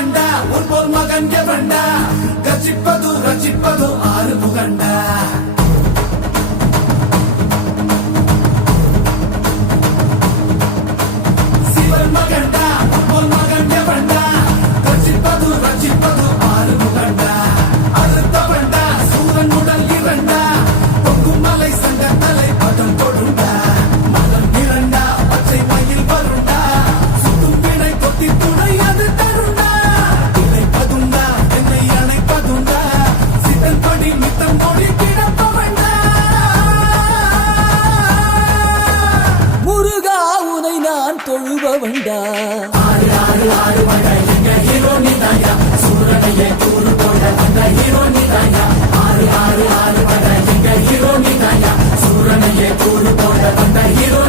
மகண்டா உன் போல் மகன் எவண்டா ரசிப்பது ரசிப்பது ஆறு முகண்டா சிவன் மகண்டா உன் போல் மகன் எவண்டா ரசிப்பது ரசிப்பது ஆறு முகண்டா அறுத்தவண்டா சூரன் உடல் இரண்டா பொங்கும் மலை சங்க தலை பதம் கொடுண்டா மதம் இரண்டா பச்சை மயில் வருண்டா சுடும் வினை கொத்தி துணை அது தருண்டா இணைப்பதுண்டா என்னை அணைப்பதுண்டா சித்தன் படி மித்தம் மொழி கிடப்பவண்டா முருகா உனை நான் தொழுபவண்டா ஆறு ஆறு ஆறு வண்டா எங்க ஹீரோ நீதாயா சூரனையே கூறு போட வந்த ஹீரோ நீதாயா ஆறு ஆறு ஆறு வண்டா எங்க ஹீரோ நீதாயா சூரனையே கூறு போட வந்த ஹீரோ